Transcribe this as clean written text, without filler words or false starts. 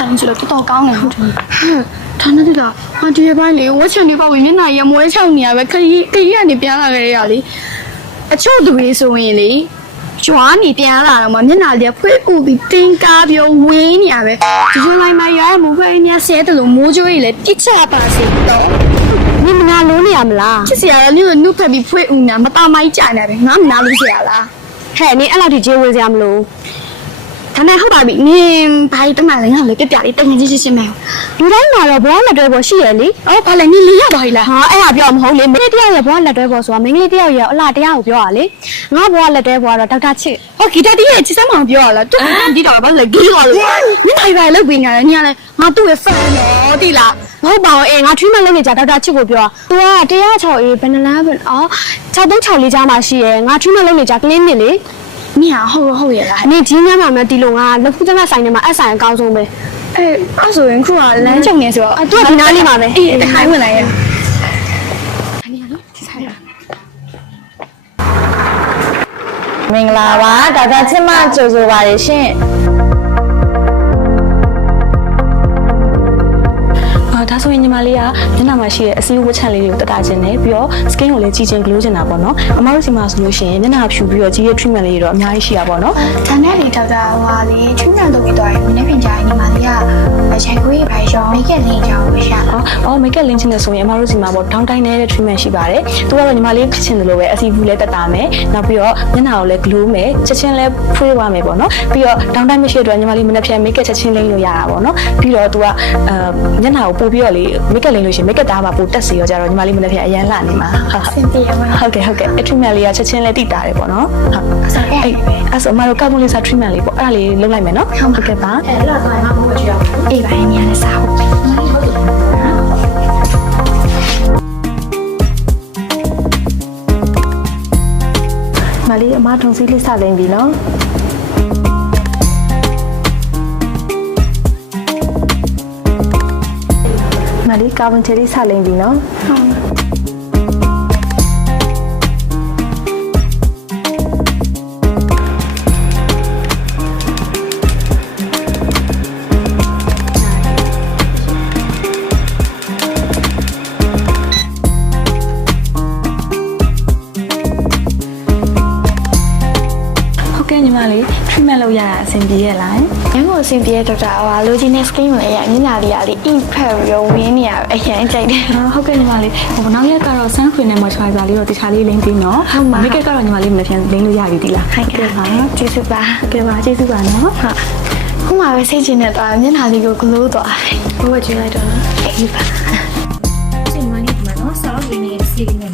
ဆိုင်ကြည့်လို့တော်ကောင်းတယ်ဟုတ်တယ်ဒါနဲ့ဒီလားအဒီရဲ့ပိုင်းလေဝက်ချန်နေပေါ့ဝင်မျက်နှာရမွဲချောင်းနေရပဲခရီးကနေပြန်လာခဲ့ရလေအချို့သူတွေဆိုရင်လေကျွားနေပြန်လာတော့မှမျက်နှာလေးဖွေးဥပြီးတင်းကားပြောဝင်းနေရပဲဒီလိုလိုက်မှရမှုပဲအများဆဲတယ်လို့မိုးကြိုးကြီးလေပြစ်ချပါစေတော့နင်မနာလို့နေရမလားချစ်စရာလည်းနုဖက်ပြီးဖွေးဥနာမတမိုင်းကြနေတယ်ငါမနာလို့စရာလားဟဲ့နင်အဲ့လောက်ထိကြေးဝင်စရာမလိုဒါနဲ့ဟုတ်ပါပြီနင်ဘာလို့တမလည်းငါလည်းပြပြလေးတငယ်ချင်းချင်းမဲလူတိုင်းမှာတော့ဘွားလက်တွဲပေါ်ရှိရလေအော်ဘာလဲနင်လေးရပါလားဟာအဲ့ဒါပြောမဟုတ်လေမင်းတယောက်ရဲ့ဘွားလက်တွဲပေါ်ဆိုတာမင်းကလေးတယောက်ရဲ့အလားတရားကိုပြောရလေငါဘွားလက်တွဲပေါ်ကတော့ဒေါက်တာချစ်ဟောဂီတာတီးရဲ့ချစ်စမ်းမအောင်ပြောရလားတူဒီတော့ဘာလဲဂီးသွားလို့နင်ထိုင်ပါလောက်ပြီးညာနင်ကလည်းငါသူ့ရဲ့ fan တော့တိလားမဟုတ်ပါဘူးငါ treatment လုပ်နေကြဒေါက်တာချစ်ကိုပြောသူက106အေးဘယ်နှလားအော်6364ကြားမှာရှိရယ်ငါ treatment လုပ်နေကြ clinic လေနင်ဟာဟုတ်ရလားနင်ကြီးညမ်းမှာမှဒီလိုငါလက်ဖူးတနဆိုင်ထဲမှာအဆိုင်အကောင်းဆုံးပဲအဲ့ဆိုရင်ခုကလမ်းချုံနေဆိုတော့သူကဒီနားလေးမှာပဲအေးထိုင်ဝင်လိုက်ရမင်္ဂလာပါဒေါက်တာချစ်မကြိုဆိုပါရရှင်ဒါဆိုရင်ညီမလေးကမျက်နှာမှာရှိတဲ့အစည်းအဝေးချန်လေးတွေကိုတတ်တာခြင်းနဲ့ပြီးတော့ skin ကိုလည်းကြည့်ခြင်း glow ခြင်းတာပေါ့နော်အမတို့စီမှာဆိုလို့ရှိရင်မျက်နှာဖြူပြီးတော့ကြီးရဲ့ treatment လေးတွေတော့အများကြီးရှိရပါတော့ဒါနဲ့လေဒေါက်တာဟိုဟာလေ treatment လုပ်ပြီးတော့မနေ့ပြင်ကြရင်ညီမလေးကခြေခွေးဖိုင်ရော make up လင်းကြအောင်ရှာအော် make up လင်းခြင်းနဲ့ဆိုရင်အမတို့စီမှာပေါ့ down time နဲ့ treatment ရှိပါတယ်သူကတော့ညီမလေးဖြစ်ချင်တယ်လို့ပဲအစည်းအဝေးလည်းတတ်တာမယ်နောက်ပြီးတော့မျက်နှာကိုလည်း glow မယ်ချက်ချင်းလည်းဖွေးသွားမယ်ပေါ့နော်ပြီးတော့ down time မရှိတဲ့အတွက်ညီမလေးမနေ့ဖြန် make up ချက်ချင်းလိမ့်လို့ရတာပေါ့နော်ပြီးတော့သူကမျက်နှာကိုပို့ပြီးတော့လေမိတ်ကလိန်လို့ရှိရင်မိတ်ကသားမှာပိုတက်စီရောကြတော့ညီမလေးမနေ့ကအရန်လာနေမှာစင်ပြေပါဟုတ်ကဲ့အထရီမန်လေးကချက်ချင်းလေးတိတာတယ်ပေါ့နော်ဟုတ်အဲ့ဆိုအမတို့ကပ်မလေးစာထရီမန်လေးပေါ့အဲ့ဒါလေးလုပ်လိုက်မယ်နော်ဟုတ်ကဲ့ပါအဲ့တော့တော့ငါ့ကိုကြည့်အောင်အေးပါရင်မြန်လေးစားဟုတ်မလေးအမထုံစည်းလေးစလိမ့်ပြီနော်မလေးကာဗန်ချယ်လေးစလိမ့်ပြီနော်ညီမလေး treatment လုပ်ရတာအဆင်ပြေရဲ့လား။ရန်ကုန်အဆင်ပြေတဲ့ဒေါက်တာဟိုလိုချင်တဲ့ skin ကိုလည်းမျက်နှာလေးကလေ ink ဖက်ပြီးဝင်းနေရအရင်ကြိုက်တယ်။ဟုတ်ကဲ့ညီမလေးဟိုနောက်ရက်ကတော့ sun cream နဲ့ moisturizer လေးတော့တခြားလေးလိမ့်ပြီးနော်။ဟုတ်ပါ make up ကတော့ညီမလေးမနေ့ပြန်လိမ့်လို့ရပြီဒီလား။ဟုတ်ကဲ့ပါ။ကျေးဇူးပါ။ဟုတ်ကဲ့ပါကျေးဇူးပါနော်။ဟုတ်။ခုမှပဲစိတ်ချနေတာမျက်နှာလေးကို glow သွား။ဘဝကြည့်လိုက်တော့အေးပါ။ဒီမှာနေဒီမှာနော် soft green နဲ့ silk နဲ့